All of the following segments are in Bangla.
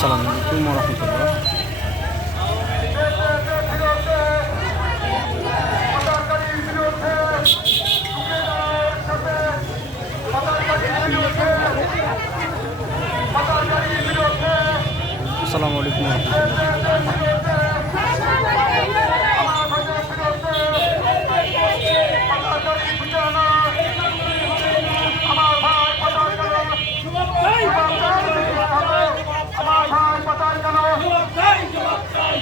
আসসালামু আলাইকুম ওয়া রাহমাতুল্লাহ। আসসালামু আলাইকুম ওয়া রাহমাতুল্লাহ।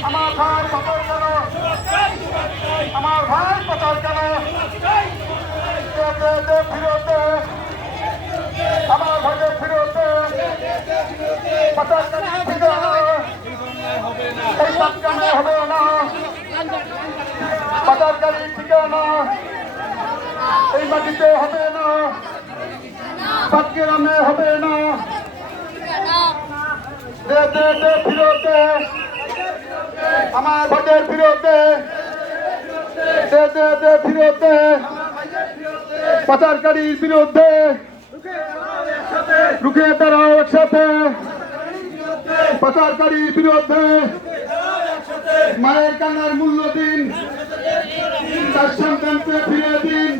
আমার ভাই পাচার কেন? আমার ভাই পাচার কেন? ফিরতে আমার ভাইদের ফিরতে পাচারকারী ঠিকানা এই পাচারকারী হবে না। পাচারকারী ঠিকানা এই মাটিতে হবে না, পাটগ্রামে হবে না। ফিরতে আমার ভোটের ফিরতে ফিরতে পাচারকারীর বিরুদ্ধে রুখে দাঁড়াও একসাথে। পাচারকারীর বিরুদ্ধে মায়ের কান্নার মূল্য দিন, তার সন্তানকে ফিরে দিন।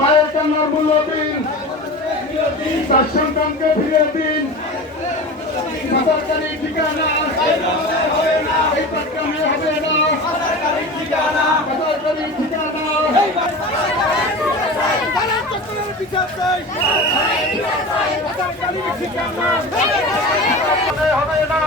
মায়ের কান্নার মূল্য দিন, তার সন্তানকে ফিরে দিন। পাচারকারী ঠিকানা এই পাটগ্রামে হবে না। পাচারকারী ঠিকানা হবে না।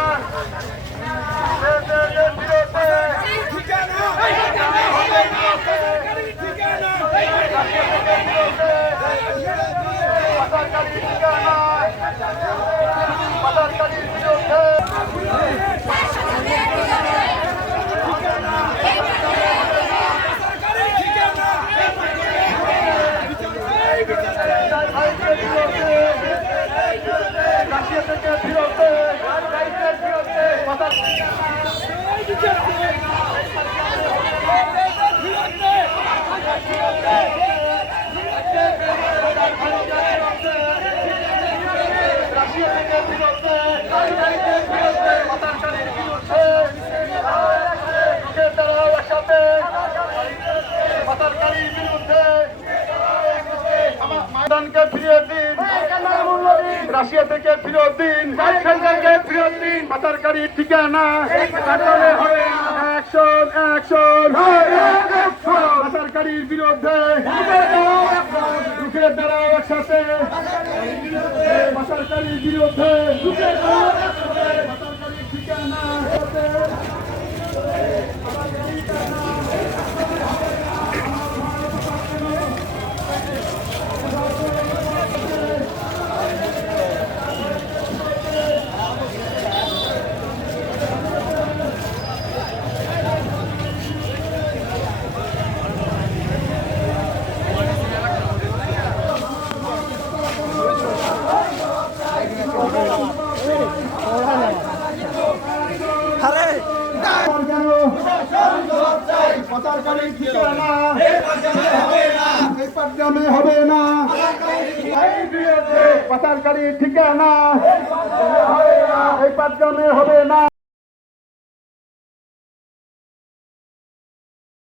ফিরিয়ে দিন, রাশিয়া থেকে ফিরত দিন, ফিরত দিন। পাচারকারী ঠিকানা অ্যাকশন অ্যাকশন। পাচারকারীর বিরুদ্ধে রুখে দাঁড়াও একসাথে। পাচারকারীর বিরুদ্ধে পাচারকারীর ঠিকানা পাচারকারী ঠিকানা এই পাটগ্রামে হবে না। পাচারকারী ঠিকানা এই পাটগ্রামে হবে না।